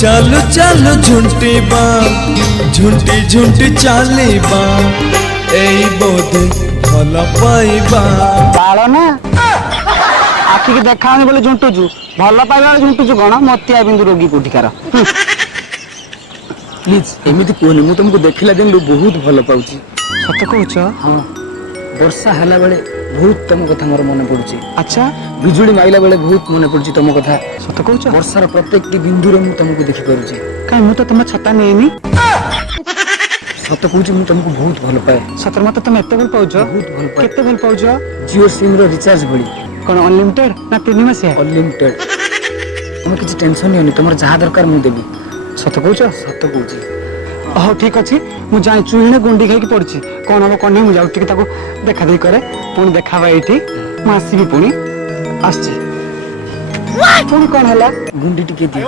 चालू चालू झुंटी बा झुंटी झुंटी चालीबा एई बोधे भल पाइबा बाल ना आखि की देखा बोले झुंटुचु भल पाइबा झुंटुचु कौन मतिया बिंदु रोगी कोठिकार प्लीज एमती कहनी मुझे तुमको देखला दिन बहुत भल पाऊँ सत कौच हाँ वर्षा हला बेले बहुत तुम कथा मोर मन पड़ुची अच्छा बिजुली माइला बेले बहुत मन पड़ुची तुम कथा सत कौच वर्षार प्रत्येक बिंदु रे मु तुमको देखि पारुची कहीं मु तो तुम छता नहीं सत कहूँ मुझे तुमको बहुत भल पाए सतर मत तुम एत भल पाउछ बहुत भल पाए केते भल पाउछ जियो सिम रो रिचार्ज भली कौन अनलिमिटेड ना 3 मास अनलिमिटेड तुम किसी टेंशन नहीं तुम जहाँ दरकार मुझे देवी सत कौच सत कहूँ हो ठीक अच्छे मुझे जानी चुईने गुंडी खाई पड़ी कौन हम कौन मुझे जाऊँ देखा देख करे पुणी देखा ये मुझे आसबि पुणी आसची पुणी कौन है गुंडी टिके दिए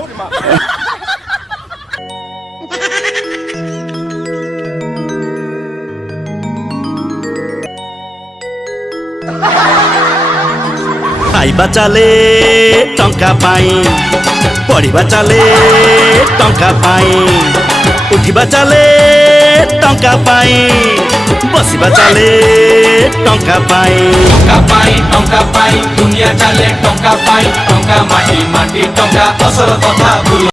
खाइबा चले टंका पाई पढ़िबा चले टंका पाई उठिबा चले टंका पाई बसिबा चले टंका पाई दुनिया चले टंका पाई टंका माटी माटी टंका असल कथा भूल